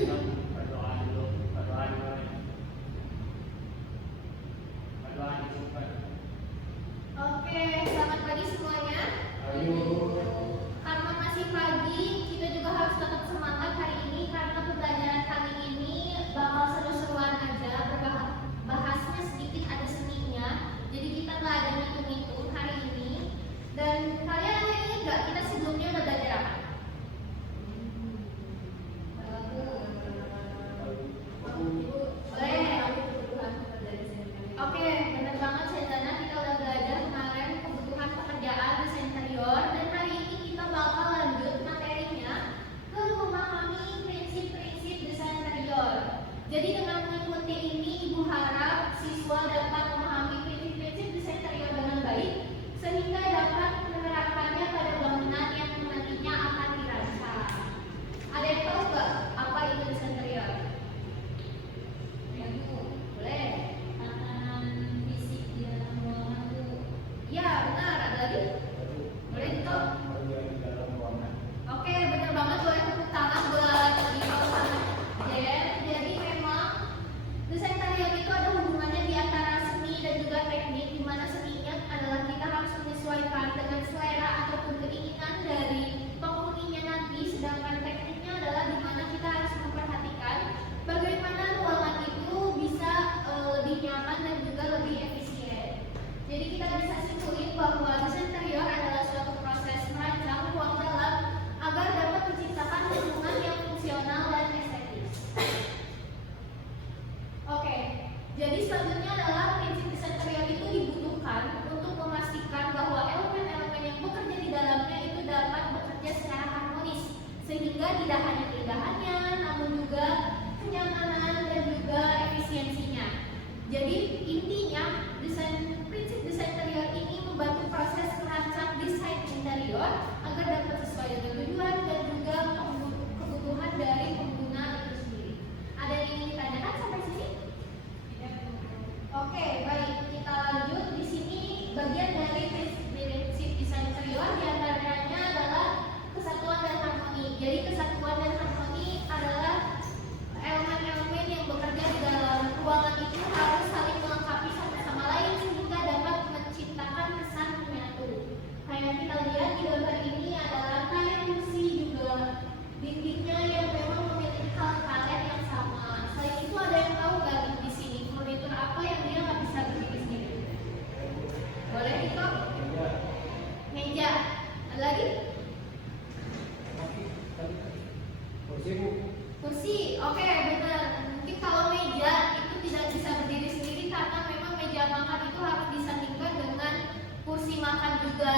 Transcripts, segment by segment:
Berdoa dulu, berdoa dulu. Berdoa cepat. Oke, selamat pagi semuanya. Karena masih pagi, kita juga harus tetap semangat hari ini karena pembelajaran kali ini bakal seru-seruan aja, bahasnya sedikit ada seninya. Jadi kita nggak ada ngitung-ngitung hari ini. Dan kalian ada yang ingat nggak kita sebelumnya udah belajar apa? Oke, benar banget Sezana, kita udah belajar kemarin kebutuhan pekerjaan desain interior dan hari ini kita bakal lanjut materinya ke memahami prinsip-prinsip desain interior. Jadi dengan mengikuti ini, Ibu harap siswa dapat memahami prinsip-prinsip desain interior dengan baik sehingga dapat menerapkannya pada bangunan yang nantinya akan dirancang. Ada yang tahu nggak apa itu desain interior? Boleh. Ya benar, ada lagi? Boleh gitu? Oke, benar banget, boleh tepuk tangan buat Ibu sama Jen. Jadi memang desain interior itu ada hubungannya di antara seni dan juga teknik, di mana seninya adalah kita harus menyesuaikan dengan selera ataupun keinginan dari penghuninya nanti, sedangkan tekniknya adalah di mana kita harus memperhatikan bagaimana ruangan itu bisa lebih nyaman dan juga lebih efisien. Jadi kita bisa simpulin bahwa desain interior adalah suatu proses merancang ruang dalam agar dapat menciptakan lingkungan yang fungsional dan estetis. Oke, jadi selanjutnya adalah prinsip desain interior itu dibutuhkan untuk memastikan bahwa elemen-elemen yang bekerja di dalamnya itu dapat bekerja secara harmonis, sehingga tidak hanya keindahannya, namun juga kenyamanan dan juga efisiensinya. Jadi intinya prinsip desain interior ini membantu proses merancang desain interior agar dapat sesuai dengan tujuan dan juga kebutuhan dari pengguna itu sendiri. Ada yang ingin ditanyakan sampai sini? Oke, baik, kita lanjut. Di sini bagian dari prinsip desain interior diantaranya adalah kesatuan dan harmoni. Jadi kesatuan dan harmoni adalah elemen-elemen yang bekerja di dalam ruangan itu harus saling melengkapi satu sama lain sehingga dapat menciptakan kesan menyatu. Kayak kita lihat di gambar ini ada lantai, kursi, juga dindingnya yang memang memiliki karet yang sama. Selain itu ada yang tahu nggak di sini furnitur apa yang dia nggak bisa berdiri sendiri? Boleh itu? Meja. Ada lagi? Kursi, oke, benar. Mungkin kalau meja itu tidak bisa berdiri sendiri karena memang meja makan itu harus disandingkan dengan kursi makan juga,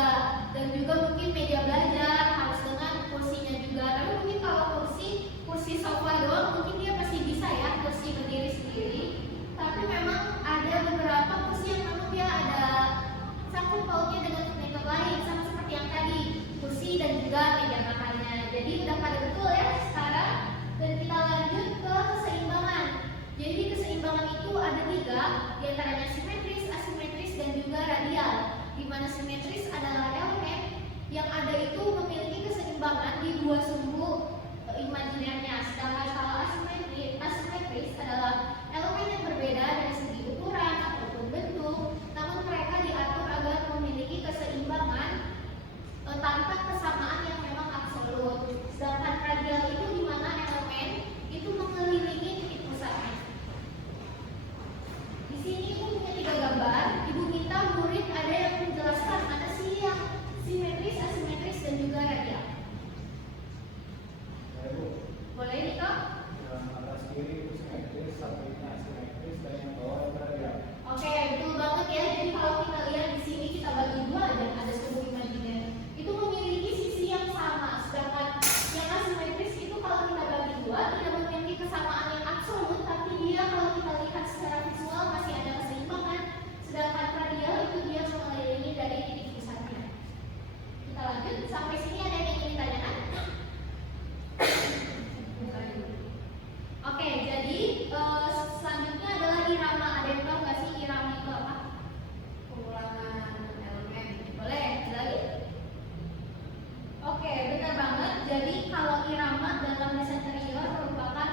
dan juga mungkin meja belajar harus dengan kursinya juga. Tapi mungkin kalau kursi sofa doang mungkin dia pasti bisa ya kursi berdiri sendiri. Tapi memang ada beberapa kursi yang memang dia ada sangkut pautnya dengan furnitur lain, sama seperti yang tadi kursi dan juga meja makannya. Jadi udah pada betul ya sekarang. Dan kita lanjut ke keseimbangan. Jadi keseimbangan itu ada 3, diantaranya simetris, asimetris, dan juga radial. Di mana simetris adalah elemen yang ada itu memiliki keseimbangan di 2 sumbu imajinernya. Sedangkan kalau asimetris adalah elemen yang berbeda dari segi ukuran ataupun bentuk, namun mereka diatur agar memiliki keseimbangan tanpa kesamaan yang memang absolut. Sedangkan radial itu di mana elemen itu mengelilingi titik pusatnya. Di sini Ibu punya 3 gambar. Ibu minta murid ada yang menjelaskan mana sih yang simetris, asimetris, dan juga radial. Boleh nih Kak? Yang atas kiri itu simetris, sampingnya asimetris, dan yang bawah itu radial. Oke, betul banget ya. Jadi kalau kita lihat di sini kita bagi 2 dan ada sumbu imajiner. Itu memiliki sisi yang sama. Sedangkan yang asimetris itu kalau kita bagi 2 tidak memiliki kesamaan yang absolut, tapi dia kalau kita lihat secara visual masih ada keseimbangan. Sedangkan radial itu dia mengelilingi dari titik pusatnya. Kita lanjut sampai sini. Ada yang ingin ditanyakan? Oke, jadi selanjutnya adalah irama. Ada yang tahu nggak sih irama itu apa? Pengulangan elemen. Boleh, ada lagi? Oke, benar banget. Jadi kalau irama dalam desain interior merupakan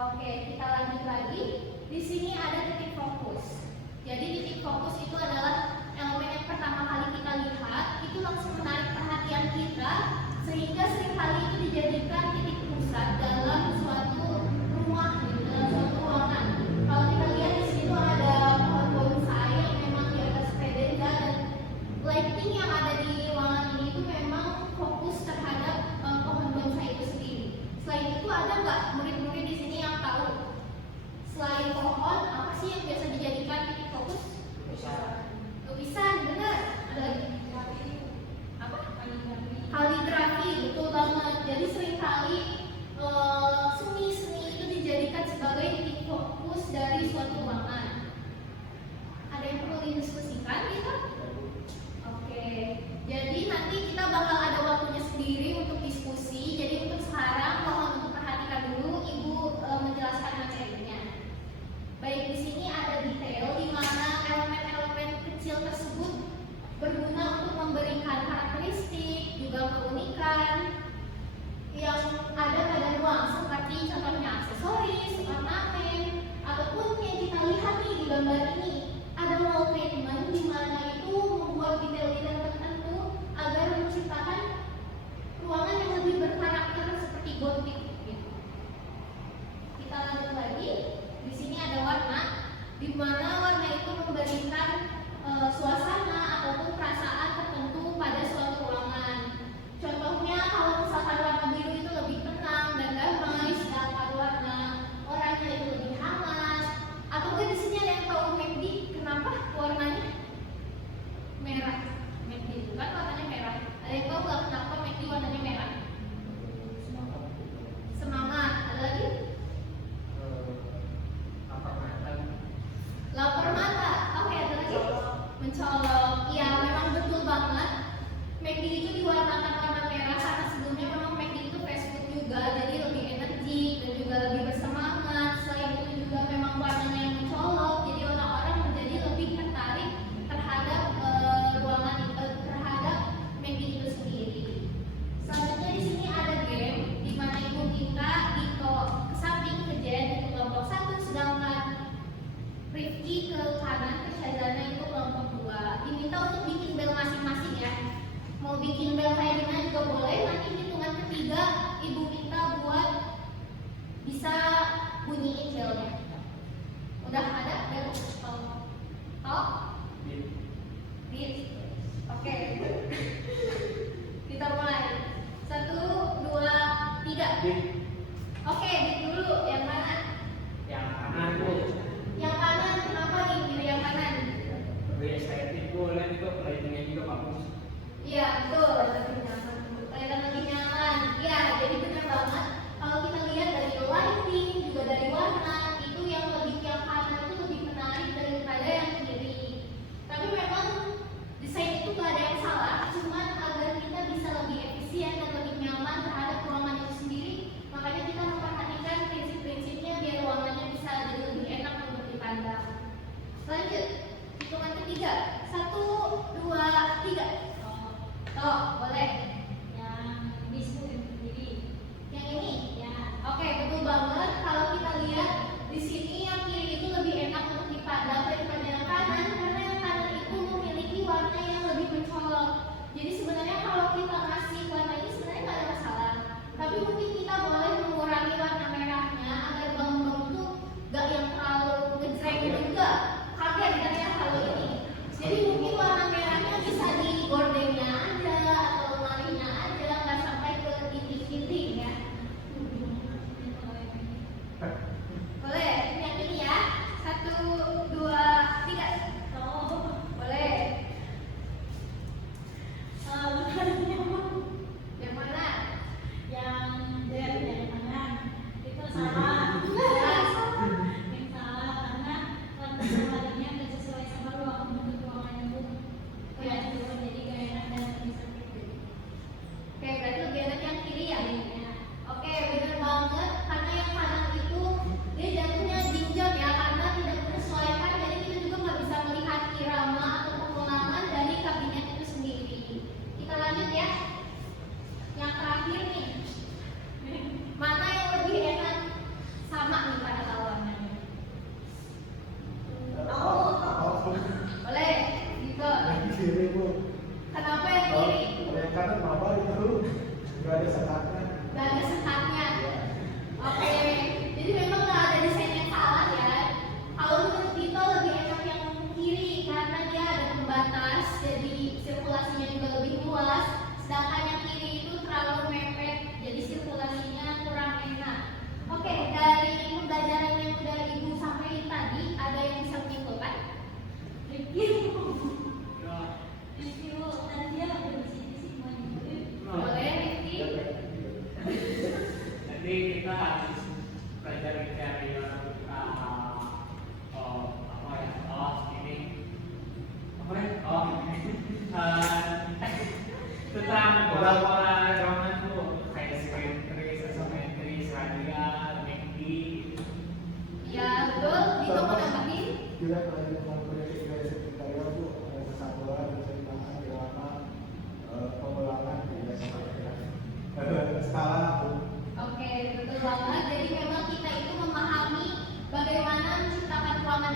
Oke, kita lanjut lagi. Di sini ada titik fokus. Jadi titik fokus itu adalah elemen yang pertama kali kita lihat, itu langsung menarik perhatian kita, sehingga seringkali itu dijadikan titik pusat dalam suatu rumah, gitu, dalam suatu ruangan. Kalau kita lihat di sini tuh ada pohon bonsai yang memang di atas sepeda, dan lighting yang ada di ruangan ini itu memang fokus terhadap pohon bonsai itu sendiri. Selain itu ada nggak murid-murid di sini yang tahu selain pohon apa sih yang biasa dijadikan titik fokus? Lukisan, benar. Ada lagi? Apa? Kaligrafi, betul banget. Jadi seringkali seni-seni itu dijadikan sebagai titik fokus dari suatu ruangan. Ada yang perlu didiskusikan gitu? Oke. Jadi nanti kita bakal ada waktunya sendiri untuk diskusi. Jadi untuk sekarang mohon untuk perhatikan dulu Ibu menjelaskan materinya. Baik, di sini ada detail di mana elemen-elemen kecil tersebut berguna untuk memberikan karakteristik, juga keunikan yang ada pada ruang, seperti contohnya aksesoris, ornamen, ataupun yang kita lihat nih di gambar ini ada wall treatment di mana itu membuat detail-detail tertentu agar menciptakan ruangan yang lebih berkarakter seperti gotik. Gitu. Kita lanjut lagi. Di sini ada warna, di mana warna itu memberikan suasana ataupun perasaan tertentu pada suatu ruangan. Contohnya kalau misalkan warna biru itu lebih tenang dan damai, sedangkan warna oranye itu lebih hangat. Ataupun di sini ada yang tahu McD, kenapa warnanya merah? McD itu kan warnanya merah. Ada yang tahu nggak kenapa McD warnanya merah? Semangat. Ada lagi? Lapar mata. Oke, ada lagi? Mencolok. Iya, memang betul banget. McD itu diwarnakan warna merah karena sebelumnya memang McD itu fast food juga, jadi lebih energik dan juga lebih bersemangat. Selain itu juga memang warnanya yang mencolok, jadi orang-orang menjadi lebih tertarik terhadap ruangan itu, terhadap McD itu sendiri. Selanjutnya di sini ada game di mana Ibu minta Dito ke samping ke Jen itu kelompok 1, sedangkan Rifki ke kanan, ke Syazana itu kelompok 2. Diminta untuk bikin bel masing-masing ya. Mau bikin bel kayak gimana juga boleh. Nanti hitungan ketiga Ibu minta buat bisa bunyiin belnya. Udah ada bel? Oh? Beat. Oke. Kita mulai. 1, 2, 3. Oke, beat dulu. Yang mana? Yang kanan Bu. Yang kanan, kenapa nih pilih yang kanan? Lebih estetik Bu, dan itu lightingnya juga bagus. Iya, betul, lebih nyaman. Kelihatan lebih nyaman. Iya, jadi benar banget. Kalau kita lihat dari lighting, juga dari warna, itu yang kanan itu lebih menarik daripada yang kiri. Tapi memang desain itu gak ada yang salah, cuman agar kita bisa lebih efisien dan lebih nyaman terhadap ruangan itu sendiri, makanya kita memperhatikan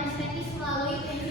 estetis melalui pensil